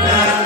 Yeah.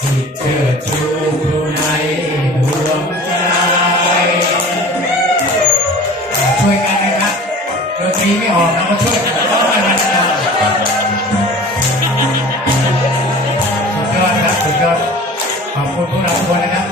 สิเชื่อชูในดวใจช่วยกันนะครับดนตรีไม่ออกเราก็ช่วยกันร้อกันสุดยอดครับสุขอบคุณทุกท่านทุกนนะครับ